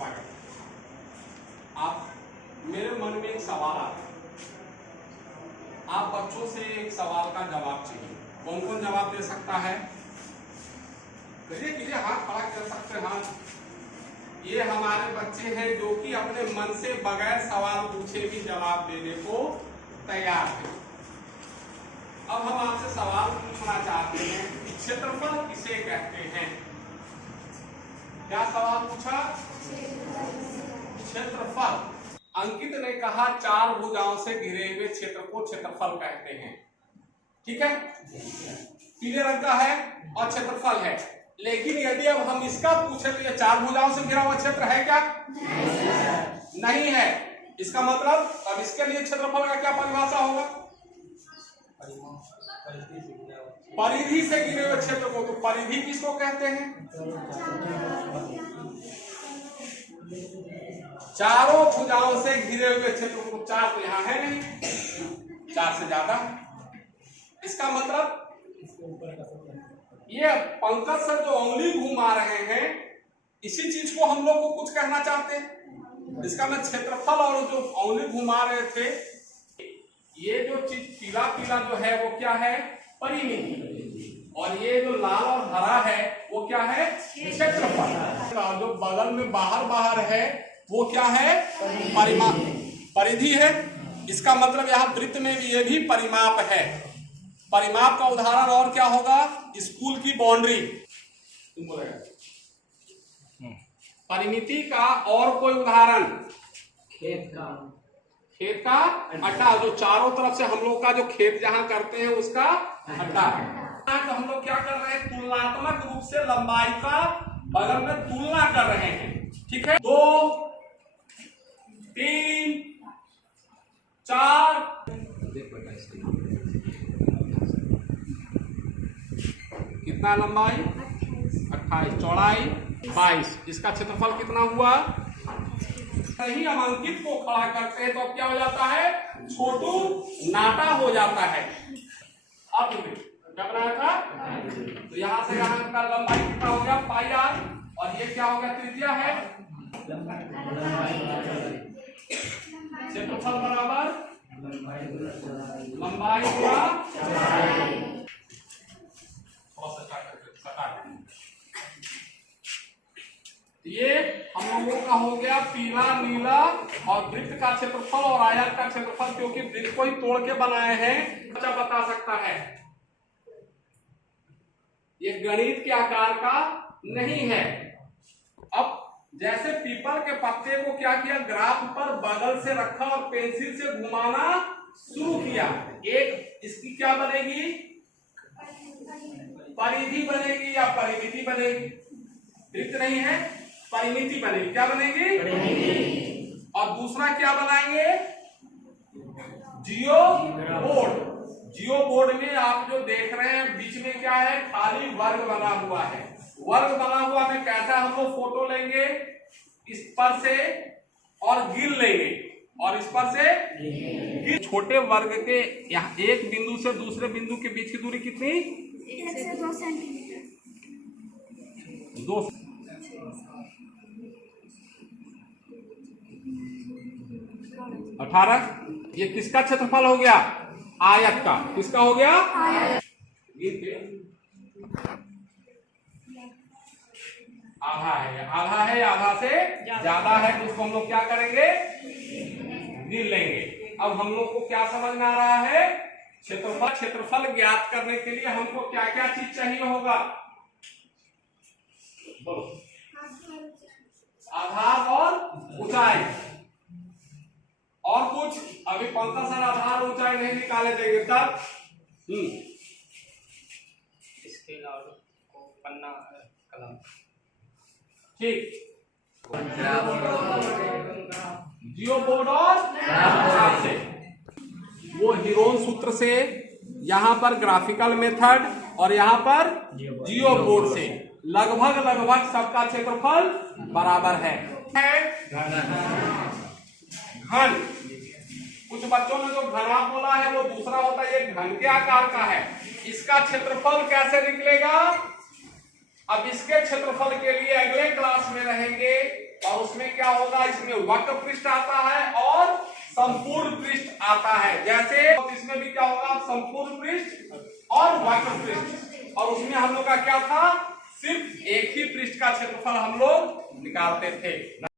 स्वागत। आप मेरे मन में एक सवाल आता है, आप बच्चों से एक सवाल का जवाब चाहिए। कौन कौन जवाब दे सकता है? कीजिए हाथ खड़ा कर सकते हैं। हाँ, ये हमारे बच्चे हैं जो कि अपने मन से बगैर सवाल पूछे भी जवाब देने को तैयार है। अब हम आपसे सवाल पूछना चाहते हैं कि क्षेत्रफल किसे कहते हैं? क्या सवाल पूछा? क्षेत्रफल। अंकित ने कहा चार भुजाओं से घिरे हुए क्षेत्र को क्षेत्रफल कहते हैं। ठीक है, पीले रंग का है और क्षेत्रफल है। लेकिन यदि अब हम इसका पूछे तो ये चार भुजाओं से घिरा हुआ क्षेत्र है क्या? नहीं है। इसका मतलब अब इसके लिए क्षेत्रफल का क्या परिभाषा होगा? परिधि से घिरे हुए क्षेत्र को। तो परिधि किसको कहते हैं? चारों भुजाओं से घिरे हुए क्षेत्र को। चार तो यहां है नहीं, चार से ज्यादा। इसका मतलब ये पंकज सर जो उंगली घुमा रहे हैं, इसी चीज को हम लोग को कुछ कहना चाहते हैं। इसका मैं क्षेत्रफल और जो उंगली घुमा रहे थे, ये जो चीज पीला पीला जो है वो क्या है? परिमिति। और ये जो लाल और हरा है वो क्या है? क्षेत्रफल। जो बगल में बाहर बाहर है वो क्या है? परिमाप, परिधि है। इसका मतलब यहाँ वृत्त में भी ये भी परिमाप है। परिमाप का उदाहरण और क्या होगा? स्कूल की बाउंड्री। तुम बोलेगा परिमिति का और कोई उदाहरण? खेत का अड्डा। जो चारों तरफ से हम लोग का जो खेत जहां करते हैं उसका अड्डा। तो हम लोग क्या कर रहे हैं? तुलनात्मक रूप से लंबाई का बगल में तुलना कर रहे हैं। ठीक है, 2 3 4 कितना लंबाई? 28, चौड़ाई 22। इसका क्षेत्रफल कितना हुआ? सही। हम अंकित को खड़ा करते हैं तो अब क्या हो जाता है? छोटू नाटा हो जाता है। अब क्या बनाया था? तो यहां से यहां का लंबाई कितना हो गया? पाई आर। और ये क्या हो गया? त्रिज्या है। क्षेत्रफल बराबर लंबाई गुणा चौड़ाई। ये हम लोगों का हो गया पीला नीला। और वृत्त का क्षेत्रफल और आयत का क्षेत्रफल, क्योंकि वृत्त को ही तोड़ के बनाए हैं, बच्चा बता सकता है। ये गणित के आकार का नहीं है। अब जैसे पीपल के पत्ते को क्या किया? ग्राफ पर बगल से रखा और पेंसिल से घुमाना शुरू किया। एक इसकी क्या बनेगी? परिधि बनेगी या परिमिति बनेगी? वृत्त नहीं है, परिमिति बनेगी। क्या बनेगी? परिमिति। और दूसरा क्या बनाएंगे? जियो बोर्ड। जियो बोर्ड में आप जो देख रहे हैं बीच में क्या है? खाली वर्ग बना हुआ है। वर्ग बना हुआ में कैसा हम लोग फोटो लेंगे? इस पर से और गिर लेंगे और इस पर से गिर। छोटे वर्ग के यहाँ एक बिंदु से दूसरे बिंदु के बीच की दूरी कितनी? 1 से 2 सेंटीमीटर। 2। 18। ये किसका क्षेत्रफल हो गया? आयत का। किसका हो गया? आयत। आधा है, आधा है, आधा से ज्यादा है तो उसको हम लोग क्या करेंगे? गिन लेंगे। अब हम लोग को क्या समझ में आ रहा है? क्षेत्रफल। क्षेत्रफल ज्ञात करने के लिए हमको क्या क्या चीज चाहिए होगा? बोलो। आधार और ऊंचाई। और कुछ? अभी पंकज सर आधार ऊंचाई नहीं निकाले देंगे तब। इसके अलावा पन्ना कलम। ठीक। जियो बोर्ड और ग्राफ से, वो हीरोन सूत्र से, यहां पर ग्राफिकल मेथड और यहां पर जियो बोर्ड से लगभग सबका क्षेत्रफल बराबर है। घन। कुछ बच्चों ने जो घना बोला है वो दूसरा होता है, ये घन के आकार का है। इसका क्षेत्रफल कैसे निकलेगा? अब इसके क्षेत्रफल के लिए अगले क्लास में रहेंगे और उसमें क्या होगा, इसमें वक्र पृष्ठ आता है और संपूर्ण पृष्ठ आता है। जैसे इसमें भी क्या होगा, संपूर्ण पृष्ठ और वक्र पृष्ठ। और उसमें हम लोग का क्या था, सिर्फ एक ही पृष्ठ का क्षेत्रफल हम लोग निकालते थे।